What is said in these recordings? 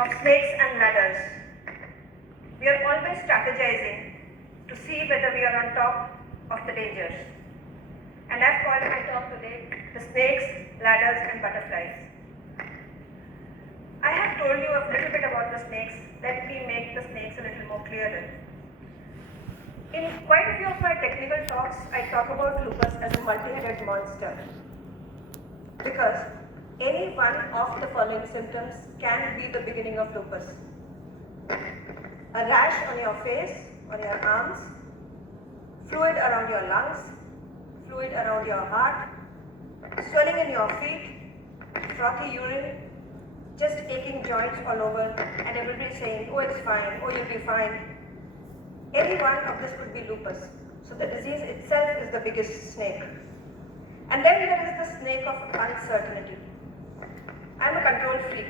of snakes and ladders. We are always strategizing to see whether we are on top of the dangers. And I've called my talk today the snakes, ladders and butterflies. I have told you a little bit about the snakes. Let me make the snakes a little more clearer. In quite a few of my technical talks, I talk about lupus as a multi-headed monster, because any one of the following symptoms can be the beginning of lupus. A rash on your face, on your arms, fluid around your lungs, fluid around your heart, swelling in your feet, frothy urine, just aching joints all over, and everybody saying, oh, it's fine, oh, you'll be fine. Any one of this could be lupus. So the disease itself is the biggest snake. And then there is the snake of uncertainty. I'm a control freak,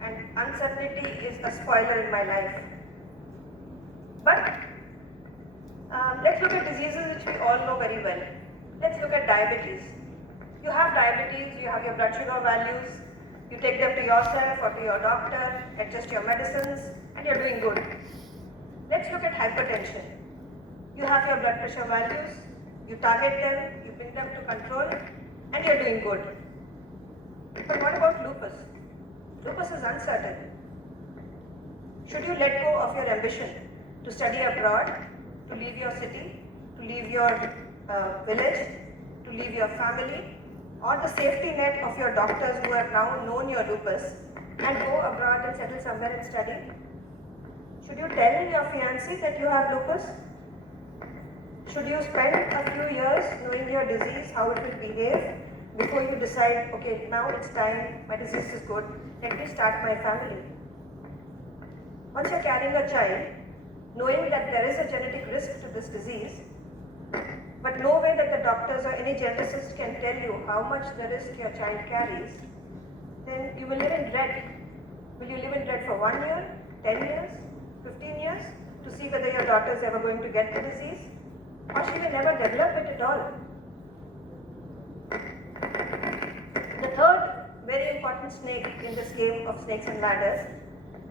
and uncertainty is a spoiler in my life. But let's look at diseases which we all know very well. Let's look at diabetes. You have diabetes, you have your blood sugar values, you take them to yourself or to your doctor, adjust your medicines, and you're doing good. Let's look at hypertension. You have your blood pressure values, you target them, you bring them to control, and you're doing good. But what about lupus? Lupus is uncertain. Should you let go of your ambition to study abroad, to leave your city, to leave your village, to leave your family, or the safety net of your doctors who have now known your lupus, and go abroad and settle somewhere and study? Should you tell your fiancé that you have lupus? Should you spend a few years knowing your disease, how it will behave, before you decide, okay, now it's time, my disease is good, let me start my family? Once you're carrying a child, knowing that there is a genetic risk to this disease, but no way that the doctors or any geneticist can tell you how much the risk your child carries, then you will live in dread. Will you live in dread for 1 year, 10 years, 15 years, to see whether your daughter is ever going to get the disease? Or she will never develop it at all. The third very important snake in this game of snakes and ladders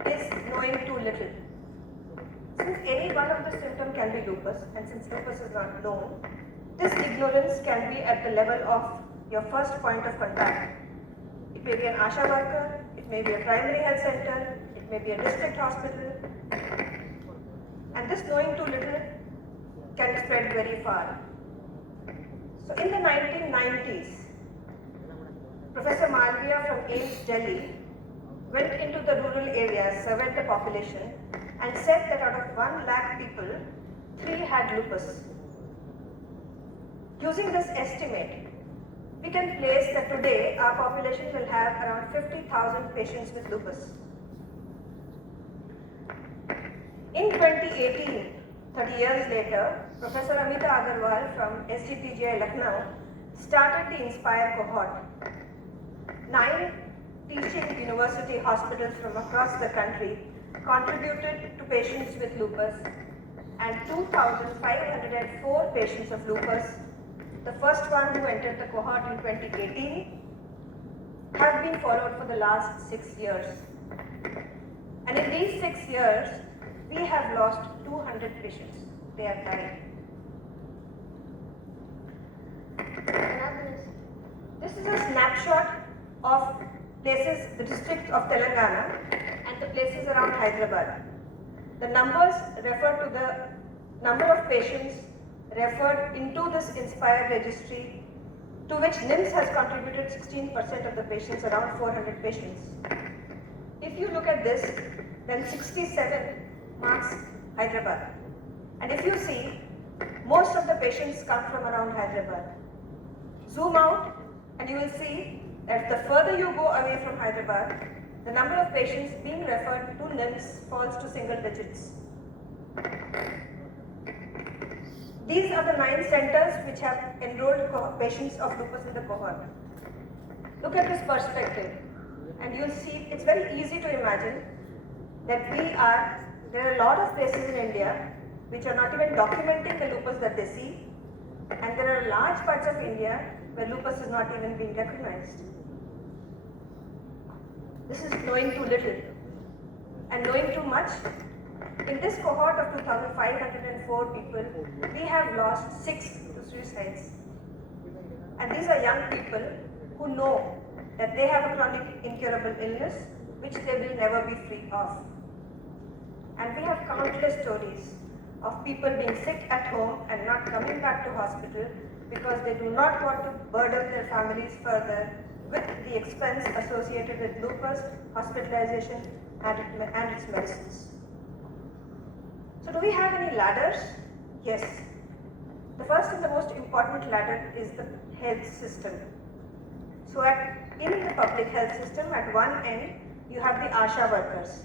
is knowing too little. Since any one of the symptoms can be lupus, and since lupus is not known, this ignorance can be at the level of your first point of contact. It may be an ASHA worker, it may be a primary health center, it may be a district hospital, and this knowing too little can spread very far. So in the 1990s, Professor Malviya from AIIMS Delhi went into the rural areas, surveyed the population, and said that out of 1 lakh people, 3 had lupus. Using this estimate, we can place that today our population will have around 50,000 patients with lupus. In 2018, 30 years later, Professor Amita Agarwal from SGPGI Lucknow started the INSPIRE cohort. 9 teaching university hospitals from across the country contributed to patients with lupus, and 2,504 patients of lupus, the first one who entered the cohort in 2018, have been followed for the last 6 years. And in these 6 years, we have lost 200 patients. They have died. This is a snapshot of places, the district of Telangana and the places around Hyderabad. The numbers refer to the number of patients referred into this INSPIRE registry, to which AIIMS has contributed 16% of the patients, around 400 patients. If you look at this, then 67 marks Hyderabad. And if you see, most of the patients come from around Hyderabad. Zoom out and you will see that the further you go away from Hyderabad, the number of patients being referred to AIIMS falls to single digits. These are the 9 centers which have enrolled patients of lupus in the cohort. Look at this perspective and you'll see it's very easy to imagine that there are a lot of places in India which are not even documenting the lupus that they see, and there are large parts of India where lupus is not even being recognized. This is knowing too little. and knowing too much? In this cohort of 2,504 people, we have lost 6 to suicides. And these are young people who know that they have a chronic incurable illness which they will never be free of. And we have countless stories of people being sick at home and not coming back to hospital because they do not want to burden their families further with the expense associated with lupus, hospitalization, and its medicines. So do we have any ladders? Yes. The first and the most important ladder is the health system. So in the public health system, at one end, you have the ASHA workers.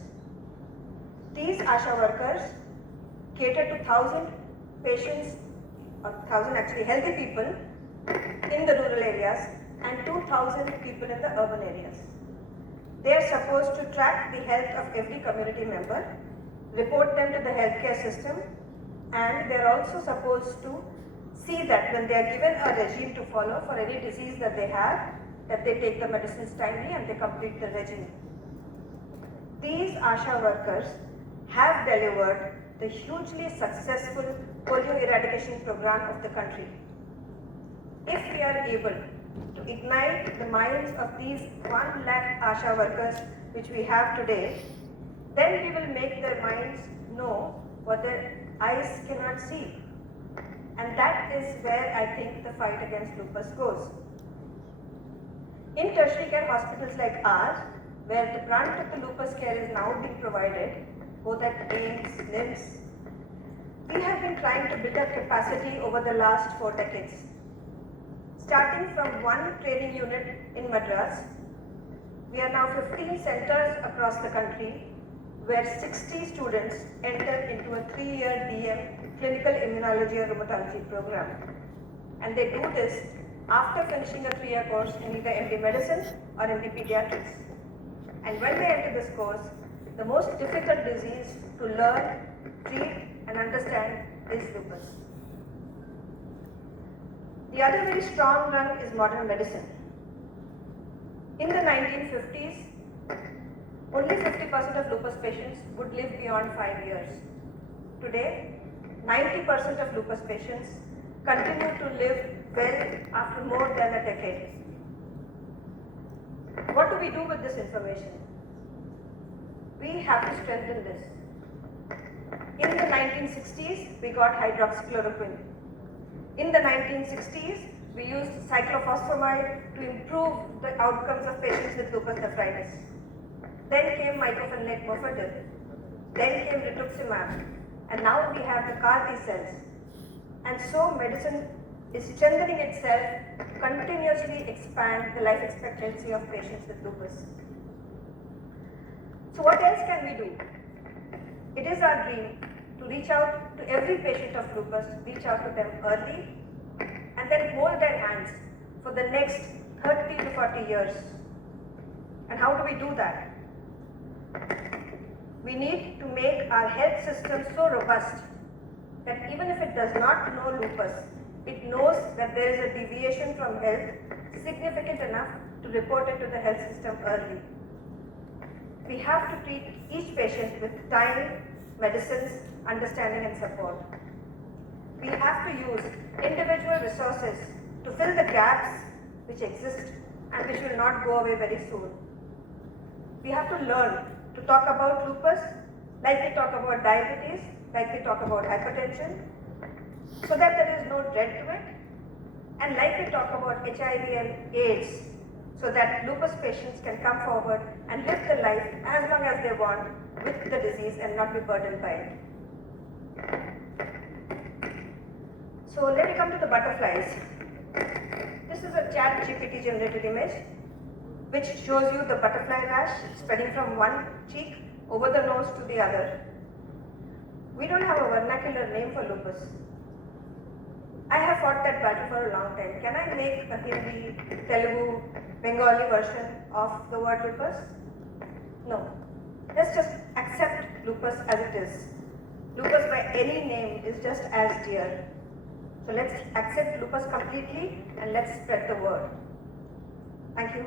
These ASHA workers cater to 1,000 patients, or 1,000 actually healthy people in the rural areas and 2,000 people in the urban areas. They are supposed to track the health of every community member, report them to the healthcare system, and they are also supposed to see that when they are given a regime to follow for any disease that they have, that they take the medicines timely and they complete the regime. These ASHA workers have delivered the hugely successful polio eradication program of the country. If we are able to ignite the minds of these 1 lakh ASHA workers which we have today, then we will make their minds know what their eyes cannot see. And that is where I think the fight against lupus goes. In tertiary care hospitals like ours, where the brunt of the lupus care is now being provided, both at AIIMS, AIIMS, we have been trying to build up capacity over the last 4 decades. Starting from 1 training unit in Madras, we are now 15 centers across the country where 60 students enter into a 3-year DM clinical immunology or rheumatology program. And they do this after finishing a 3-year course in either MD medicine or MD pediatrics. And when they enter this course, the most difficult disease to learn, treat and understand is lupus. The other very strong lung is modern medicine. In the 1950s, only 50% of lupus patients would live beyond 5 years. Today, 90% of lupus patients continue to live well after more than a decade. What do we do with this information? We have to strengthen this. In the 1960s, we got hydroxychloroquine. In the 1960s, we used cyclophosphamide to improve the outcomes of patients with lupus nephritis. Then came mycophenolate mofetil. Then came rituximab. And now we have the CAR T cells. And so medicine is strengthening itself to continuously expand the life expectancy of patients with lupus. So what else can we do? It is our dream to reach out to every patient of lupus, reach out to them early, and then hold their hands for the next 30 to 40 years. And how do we do that? We need to make our health system so robust that even if it does not know lupus, it knows that there is a deviation from health significant enough to report it to the health system early. We have to treat each patient with time, medicines, understanding and support. We have to use individual resources to fill the gaps which exist and which will not go away very soon. We have to learn to talk about lupus like we talk about diabetes, like we talk about hypertension, so that there is no dread to it, and like we talk about HIV and AIDS, so that lupus patients can come forward and live their life as long as they want with the disease and not be burdened by it. So let me come to the butterflies. This is a ChatGPT generated image which shows you the butterfly rash spreading from one cheek over the nose to the other. We don't have a vernacular name for lupus. I have fought that battle for a long time. Can I make a Hindi, Telugu, Bengali version of the word lupus? No. Let's just accept lupus as it is. Lupus by any name is just as dear. So let's accept lupus completely and let's spread the word. Thank you.